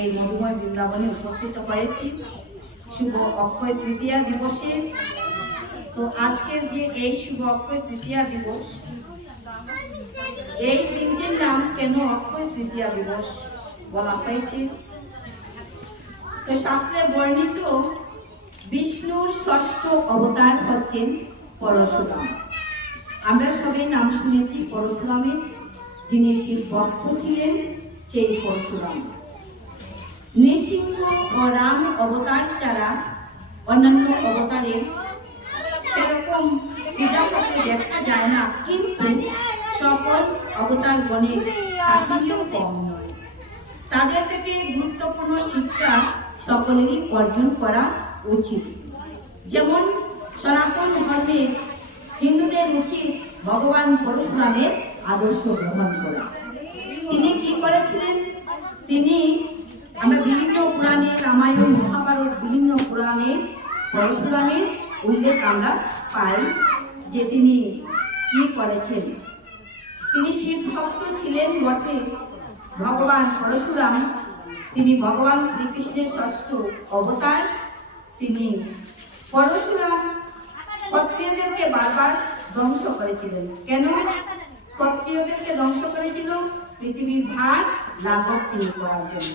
এই মধুময় বৃন্দাবনে উপস্থিত হয়েছি শুভ অক্ষয় তৃতীয়া দিবসে। তো আজকের যে এই শুভ অক্ষয় তৃতীয়া দিবস, এই দিনটির নাম কেন অক্ষয় তৃতীয়া দিবস বলা হয়েছে? তো শাস্ত্রে বর্ণিত বিষ্ণুর ষষ্ঠ অবতার হচ্ছেন পরশুরাম। আমরা সবাই নাম শুনেছি পরশুরামের, যিনি শিব ভক্ত ছিলেন সেই পরশুরাম। নৃসিংহ ও রাম অবতার ছাড়া অন্যান্য অবতারে সেরকম পূজা করতে দেখা যায় না, কিন্তু সকল অবতার গণের কাহিনীও কম নয়। তাদের থেকে গুরুত্বপূর্ণ শিক্ষা সকলেরই অর্জন করা উচিত। যেমন সনাতন ধর্মে হিন্দুদের উচিত ভগবান পরশুরামের আদর্শ গ্রহণ করা। তিনি কি করেছিলেন? তিনি আমরা বিভিন্ন পুরাণে, রামায়ণ, মহাভারত, বিভিন্ন পুরাণে পরশুরামের উল্লেখ আমরা পাই যে তিনি কি করেছেন। তিনি শিব ভক্ত ছিলেন বটে। ভগবান পরশুরাম তিনি ভগবান শ্রীকৃষ্ণের ষষ্ঠ অবতার। তিনি পরশুরাম ক্ষত্রিয়দেরকে বারবার ধ্বংস করেছিলেন। কেন ক্ষত্রিয়দেরকে ধ্বংস করেছিল? পৃথিবীর ভার লাঘব তিনি করার জন্য।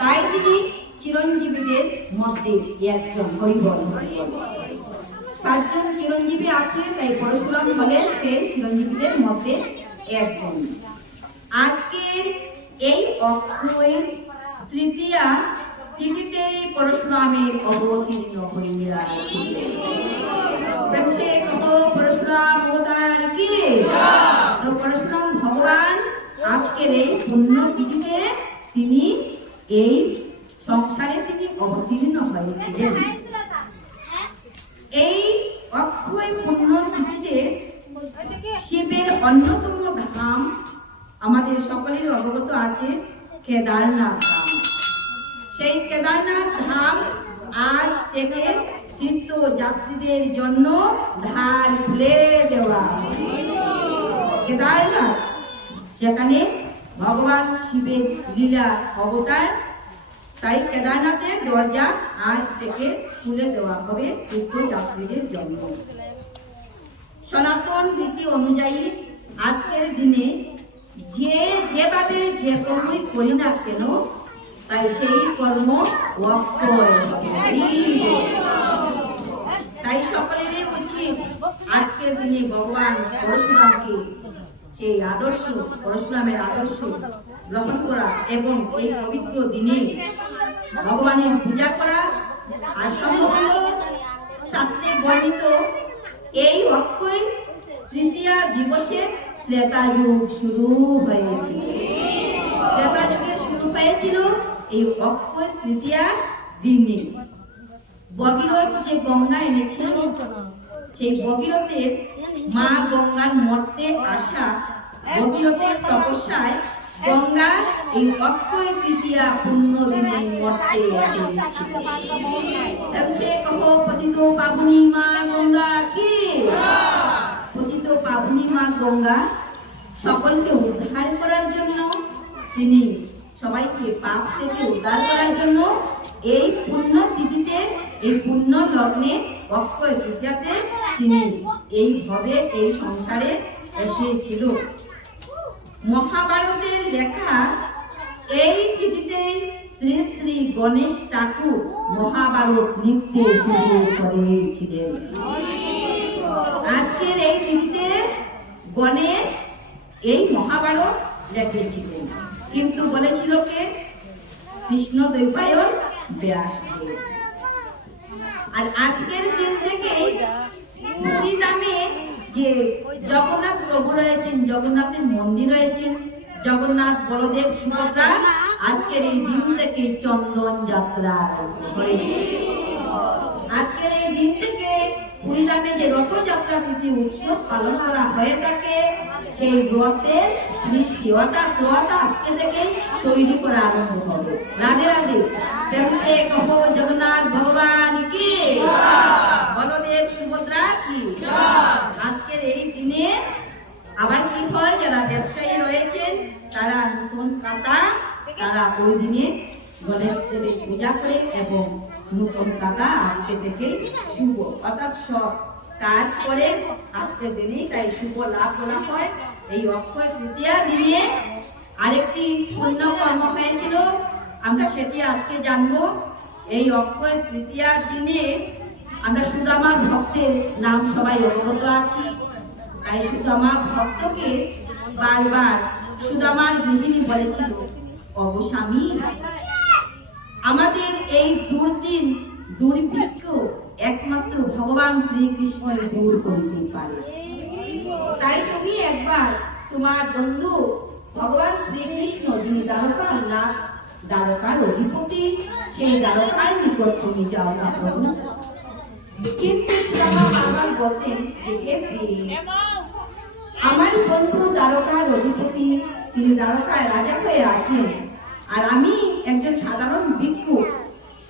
তাই তিনি চিরঞ্জীবীদের মধ্যে একজন। হরিবল হরিবল, 7 জন চিরঞ্জীবী আছে, তাই পরশুরাম হলেন সেই চিরঞ্জীবীদের মধ্যে একজন। আজকের এই অক্ষয় তৃতীয়া তিথিতে পরশুরামের অবতীর্ণ হইয়া ছিলেন। পরশুরাম অবতার কি? তো পরশুরাম ভগবান আজকের এই পুণ্য তিথিতে তিনি এই সংসারে তিনি অবতীর্ণ হয়েছিলেন। এই অক্ষয় পুণ্য তিথিতে শিবের অন্যতম ধাম আমাদের সকলের অবগত আছে কেদারনাথ ধাম। সেই কেদারনাথ ধাম আজ থেকে তীর্থযাত্রীদের জন্য দ্বার খুলে দেওয়া। কেদারনাথ সেখানে ভগবান শিবের লীলা অবতার, তাই কেদারনাথের দরজা আজ থেকে খুলে দেওয়া হবে তীর্থযাত্রীদের জন্য। সনাতন রীতি অনুযায়ী আজকের দিনে যেভাবে যে কর্মই করি না কেন, তাই সেই কর্ম অক্ষয়। তাই সকলেরই উচিত আজকের দিনে ভগবান পরশুরামকে সেই আদর্শ, পরশুরামের আদর্শ গ্রহণ করা এবং এই পবিত্র দিনে ভগবানের পূজা করা। আর সম্ভবত শাস্ত্রে বর্ণিত এই অক্ষয় তৃতীয়া দিবসে ত্রেতা যুগ শুরু হয়েছিল। ত্রেতা যুগের শুরু হয়েছিল এই অক্ষয় তৃতীয়া দিনে। ভগীরথ যে গঙ্গা এনেছিল, সেই ভগীরথের মা গঙ্গার মর্তে আসা ভগীরথের তপস্যায় গঙ্গা এই অক্ষয় তৃতীয়া পুণ্য দিনে মর্তে এসেছিল। সে কহ পতিত পাবনী মা গঙ্গা কি? পতিত পাবনী মা গঙ্গা সকলকে উদ্ধার করার জন্য, তিনি সবাইকে পাপ থেকে উদ্ধার করার জন্য এই পুণ্য তিথিতে, এই পুণ্য লগ্নে অক্ষয় তৃতীয়াতে তিনি এইভাবে এই সংসারে এসেছিল। মহাভারতের লেখা এই তিথিতে শ্রী শ্রী গণেশ ঠাকুর মহাভারত লিখতে শুরু করেছিলেন। আজকের এই তিথিতে গণেশ এই মহাভারত লিখেছিলেন, কিন্তু বলেছিল কে? কৃষ্ণ দ্বৈপায়ন ব্যাসদেব। আর আজকের দিন থেকে পুরী ধামে যে জগন্নাথ প্রভু রয়েছেন, জগন্নাথের মন্দির রয়েছেন, জগন্নাথ বলদেব সুভদ্রা, আজকের এই দিন থেকে চন্দন যাত্রা হয়েছে। আজকের এই দিন থেকে পুরী ধামে যে রথযাত্রা তিথি উৎসব পালন করা হয়ে থাকে, সেই রথের সৃষ্টি অর্থাৎ রথ আজকে থেকে তৈরি করা আরম্ভ হবে। রাধে রাধে। তেমনি কহ জগন্নাথ ভগবান কি, বলদেব সুভদ্রা কি। আজকের এই দিনে আবার কি হয়, যারা ব্যবসায়ী রয়েছেন তারা নতুন খাতা তারা ওই দিনে গণেশ দেবের পূজা করে এবং নতুন টাকা আজকে থেকে শুভ, অর্থাৎ সব কাজ করে আজকে দিনেই তাই শুভ লাভ করা হয়। এই অক্ষয় তৃতীয়া দিনে আরেকটি পুণ্য কর্ম হয়েছিল, আমরা সেটি আজকে জানবো। এই অক্ষয় তৃতীয়া দিনে আমরা সুদামা ভক্তের নাম সবাই অবগত আছি। তাই সুদামা ভক্তকে বারবার সুদামার গৃহিণী বলেছিল, অবস্বামী, আমাদের এই দুর্দিন দুর্ভিক্ষ একমাত্র ভগবান শ্রীকৃষ্ণই দূর করতে পারে। তাই তুমি একবার তোমার বন্ধু ভগবান শ্রীকৃষ্ণ, যিনি দ্বারকার নাথ, দ্বারকার অধিপতি, সেই দ্বারকার নিকট তুমি যাও না প্রভু। কিন্তু সুদামা বারবার বলতেন যে হে প্রিয়, আমার বন্ধু দ্বারকার অধিপতি, তিনি দ্বারকায় রাজা হয়ে আছেন, আর আমি একজন সাধারণ ভিক্ষুক,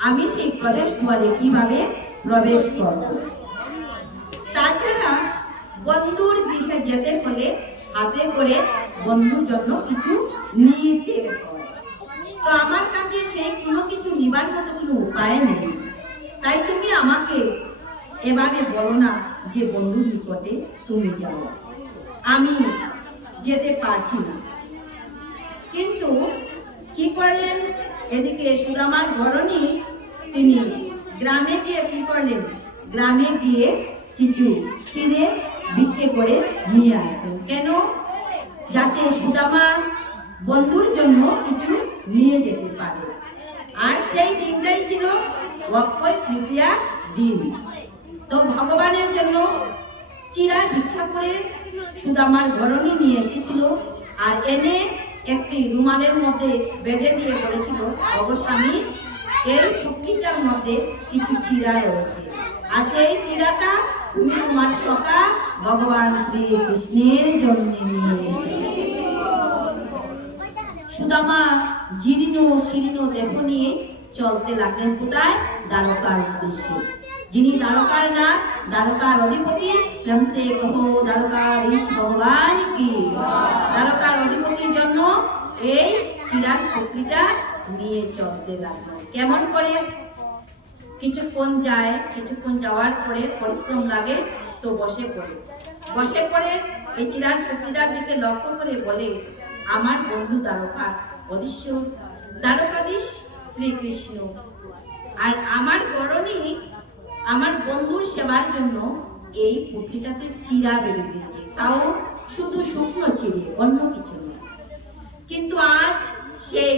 আমি সেই প্রবেশ দ্বারে কিভাবে প্রবেশ করব? তাছাড়া বন্ধুর গৃহে যেতে হলে হাতে করে বন্ধুর জন্য কিছু নিতে হয়, তো আমার কাছে সেই কোনো কিছু নিবার মতো কোনো উপায় নেই। তাই তুমি আমাকে এভাবে বলো না যে বন্ধুর নিকটে তুমি যাও, আমি যেতে পারছি না। কিন্তু কি করলেন, এদিকে সুদামার ধরনী তিনি গ্রামে গিয়ে কি করলেন, গ্রামে গিয়ে কিছু চিড়ে বিক্রি করে নিয়ে আসতেন। কেন? যাতে সুদামা বন্ধুর জন্য কিছু নিয়ে যেতে পারে। আর সেই দিনটাই ছিল অক্ষয় তৃতীয়া দিন। তো ভগবানের জন্য চিরা ভিক্ষা করে সুদামার ধরনী নিয়ে এসেছিল, আর এনে একটি রুমালের মধ্যে বেঁধে দিয়ে বলেছিল, অবস্বামী, এই শক্তিটার মধ্যে কিছু চিরা রয়েছে, আর সেই চিরাটা তুমি তোমার সখা ভগবান শ্রীকৃষ্ণের জন্য নিয়ে। সুদামা জীর্ণ শীর্ণ দেহ নিয়ে চলতে লাগলেন কোথায়? দ্বারকার উদ্দেশ্যে। যিনি দ্বারকার নাথ, দ্বারকার অধিপতি, সে কহো দ্বারকাধীশ ভগবান কি। দ্বারকার অধিপতির জন্য এই চিরার টুকরিটা নিয়ে চলতে লাগলো। কেমন করে? কিছুক্ষণ যায়, কিছুক্ষণ যাওয়ার পরে পরিশ্রম লাগে, তো বসে পড়ে এই চিরার টুকরিটার দিকে লক্ষ্য করে বলে, আমার বন্ধু দ্বারকার অধীশ্বর দ্বারকাধীশ শ্রীকৃষ্ণ, আর আমার গরণী আমার বন্ধুর সেবার জন্য এই পুটলিটাতে চিরা বেঁধে দিয়েছে, তাও শুধু শুকনো চিড়ে, অন্য কিছু নয়। কিন্তু আজ সেই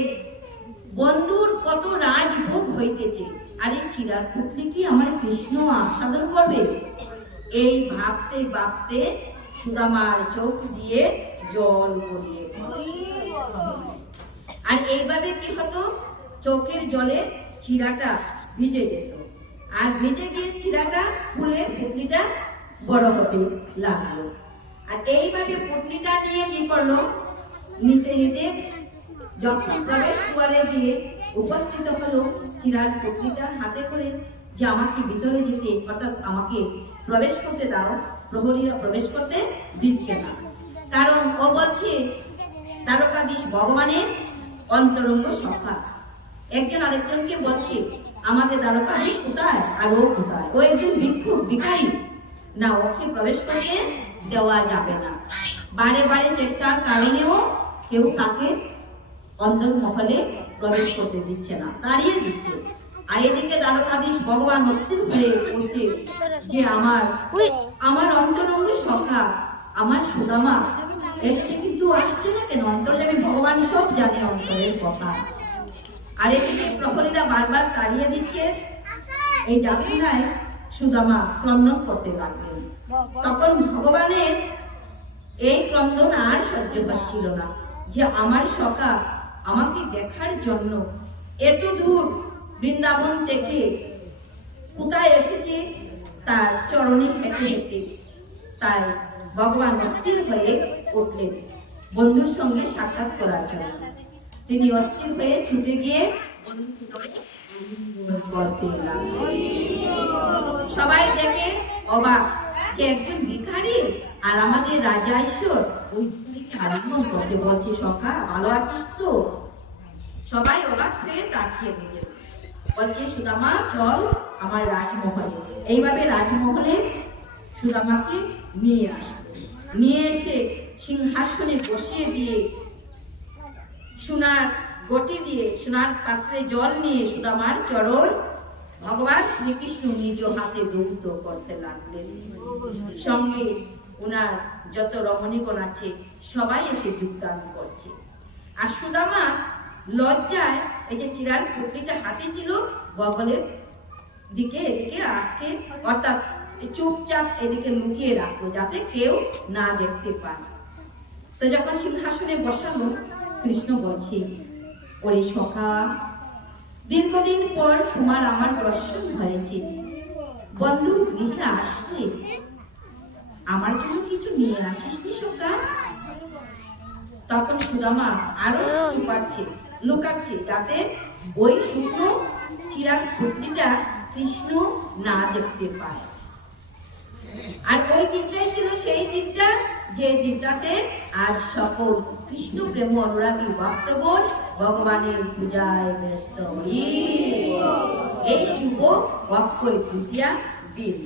বন্ধুর কত রাজভোগ হইতেছে, আর এই চিরার পুটলি কি আমার কৃষ্ণ আস্বাদন করবে? এই ভাবতে ভাবতে সুদামার চোখ দিয়ে জল গড়িয়ে, আর এইভাবে কি হতো, চোখের জলে চিরাটা ভিজে যেত, আর ভিজে গিয়ে চিরাটা ফুলে পুটলিটা বড় হতে লাগলো। আর এইভাবে পুটলিটা নিয়ে কি করলো, নিতে নিতে যখন প্রবেশ দ্বারে গিয়ে উপস্থিত হলো, চিরার পুটলিটা হাতে করে যে আমাকে ভিতরে যেতে, অর্থাৎ আমাকে প্রবেশ করতে দাও, প্রহরীরা প্রবেশ করতে দিচ্ছে না। কারণ ও বলছে দ্বারকাধীশ ভগবানের অন্তরঙ্গ সখা। একজন আরেকজনকে বলছে আমাদের দ্বারকাধীশ কোথায়, আর ও কোথায়? ও একজন ভিক্ষুক, ভিখারি, না, ওকে প্রবেশ করতে দেওয়া যাবে না। বারে বারে চেষ্টার কারণেও কেউ তাকে অন্তর্মহলে প্রবেশ করতে দিচ্ছে না, তাড়িয়ে দিচ্ছে। আর এদিকে দ্বারকাধীশ ভগবান অস্থির হয়ে পড়ছে যে আমার অন্তরঙ্গ সখা, আমার সুদামা এসছে, কিন্তু আসছে না কেন? অন্তর্যামী ভগবান সব জানে অন্তরের কথা। আর এদিকে প্রহরীরা বারবার তাড়িয়ে দিচ্ছে। এই যাত্রায় সুদামা ক্রন্দন করতে লাগলেন। তখন ভগবানের এই ক্রন্দন আর সহ্য হচ্ছিল না, যে আমার সখা আমাকে দেখার জন্য এত দূর বৃন্দাবন থেকে কোথায় এসেছে, তার চরণে হেঁটে হেঁটে। তাই ভগবান অস্থির হয়ে উঠলেন বন্ধুর সঙ্গে সাক্ষাৎ করার জন্য। তিনি অস্থির হয়ে ছুটে গিয়ে বন্ধুকে ধরে করতে লাগলেন। সবাই দেখে অবাক যে একজন ভিখারি আর আমাদের রাজা ঈশ্বর ওই আলিঙ্গন করতে বলছে, সখা ভালো আছিস তো? সবাই অবাক হয়ে তাকিয়ে দিলেন। বলছে সুদামা চল আমার রাজমহলে। এইভাবে রাজমহলে সুদামাকে নিয়ে আসলো। নিয়ে এসে সিংহাসনে বসিয়ে দিয়ে সোনার গটি দিয়ে সোনার পাত্রে জল নিয়ে সুদামার চরণ ভগবান শ্রীকৃষ্ণ নিজ হাতে ধৌত করতে লাগলেন। সঙ্গে ওনার যত রমণীগণ আছে সবাই এসে যোগদান করছে। আর সুদামা লজ্জায় এই যে চিরার পুটলিটা হাতে ছিল বগলের দিকে এদিকে আটকে, অর্থাৎ চুপচাপ এদিকে লুকিয়ে রাখলো যাতে কেউ না দেখতে পায়। তো যখন সিংহাসনে বসালো, কৃষ্ণ বলছে ওরে সখা, দীর্ঘদিন পর তোমার আমার দর্শন হয়েছে, বন্ধুর গৃহে আসলে আমার জন্য কিছু নিয়ে আসিস নি সখা? তখন সুদামা আরো চুপাচ্ছে, লুকাচ্ছে যাতে ওই শুকনো চিরার পুটলিটা কৃষ্ণ না দেখতে পায়। আর ওই দিকটাই ছিল সেই দিকটা যে দিকটাতে আজ সকল কৃষ্ণ প্রেম অনুরাগী ভক্তগণ ভগবানের পূজায় ব্যস্ত। এই শুভ অক্ষয় তৃতীয়া দিন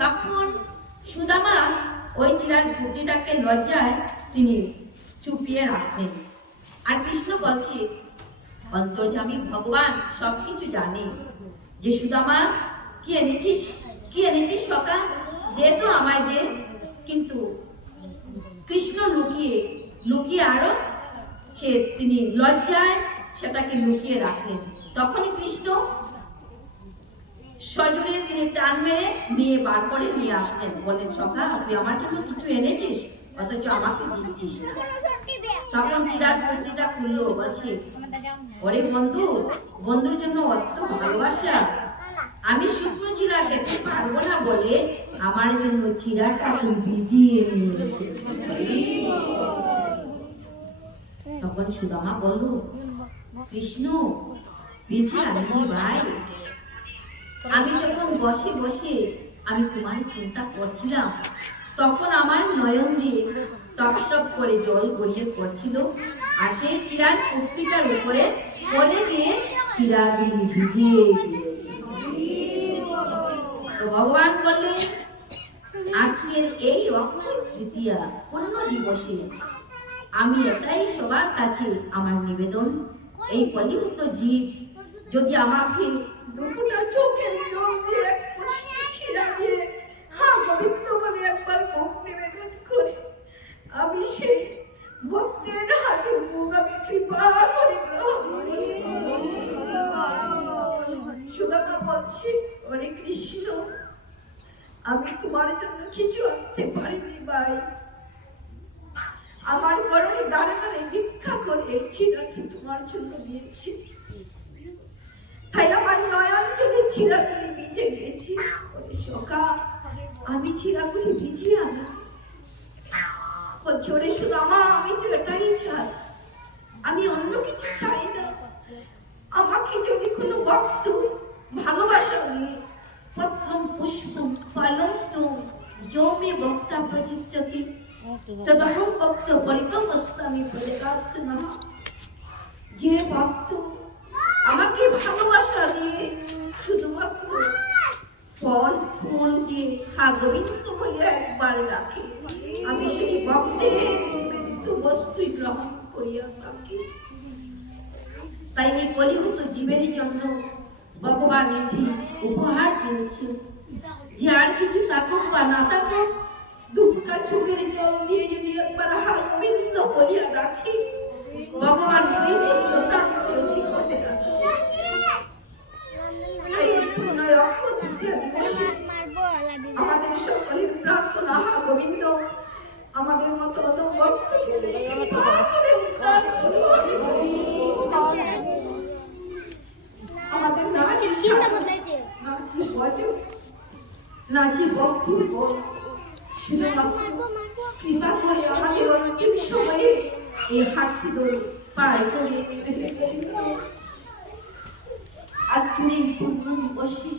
তখন সুদামা ওই চিরার পুটলিটাকে লজ্জায় তিনি চুপিয়ে রাখলেন। আর কৃষ্ণ বলছে অন্তর্যামী ভগবান সবকিছু জানে যে সুদামা কি এনেছিস সখা, দে তো আমায় দে। কিন্তু কৃষ্ণ লুকিয়ে আরো তিনি লজ্জায় সেটাকে লুকিয়ে রাখলেন। তখনই কৃষ্ণ সজোরে তিনি টান মেরে নিয়ে বার করে নিয়ে আসলেন। বললেন সখা, তুই আমার জন্য কিছু এনেছিস অথচ আমাকে দিচ্ছিস না। তখন চিরার পুটলিটা খুললো, বলছে ওরে বন্ধুর জন্য অত ভালোবাসা, আমি শুকনো চিরা খেতে পারবো না বলে আমার জন্য চিরাটা তুই ভিজিয়ে নিয়েছিস। তখন সুদামা বলল, কৃষ্ণ ভিজিয়ে আনবি ভাই, আমি যখন বসে বসে আমি তোমার চিন্তা করছিলাম তখন আমার নয়ন দিয়ে টপটপ করে জল গড়িয়ে পড়ছিল, আর সেই চিরার পুটলিটার উপরে পড়ে গিয়ে চিরাগুলি ভিজিয়ে দিয়েছে। তো ভগবান বললেন আজকের এই অক্ষয় তৃতীয়া পূর্ণ দিবসে আমি এটাই সবার কাছে আমার নিবেদন, এই কলিযুক্ত জীব যদি আমাকে দুপুরটা চোখের জল দিয়ে পুষ্টি ছিড়া দিয়ে পবিত্র বলে একবার মুখ নিবেদন করে, আমি সেই ভক্তের হাতে মুখ আমি কৃপা করে গ্রহণ করি। সুদামা বলছে ওরে কৃষ্ণ, আমি তোমার জন্য কিছু আনতে পারিনি ভাই, আমার গরমে দাঁড়ে দাঁড়ে ভিক্ষা করে এই চিরাটি তোমার জন্য দিয়েছি, তাই আমার নয়ন থেকে চিরাগুলি ভিজে গেছি। সখা, আমি চিরাগুলি ভিজিয়ে আনি। ওরে সুদামা, আমি তো এটাই চাই, আমি অন্য কিছু চাই না। আমাকে যদি কোনো ভক্ত ভালোবাসা নিয়ে পত্রম পুষ্পম ফলম তুম যৌমে ভক্তা প্রচিচ্যতি তদহং ভক্ত পরিতমস্তামি প্রজাগাত্মনঃ, যে ভক্ত আমাকে ভালোবাসা দিয়ে শুধুমাত্র ফল ফুল দিয়ে গোবিন্দ বলে একবার রাখে, আমি সেই ভক্তের মৃত্যু বস্তুই গ্রহণ করিয়া থাকি। তাই এই কলিযুক্ত জীবের জন্য ভগবান এটি উপহার দিয়েছে যে আর কিছু থাকুক বা না থাকুক, দুটা চোখের জল দিয়ে যদি একবার গোবিন্দ বলিয়া রাখি, ভগবান আমাদের সকলের প্রার্থনা গোবিন্দ আমাদের মতো আমাদের নাচি ভক্তি কৃপা করে আমাদের অন্তিম সময়ে এই হাতটি ধরে পার করে আজকের এই পূর্ণ দিবসে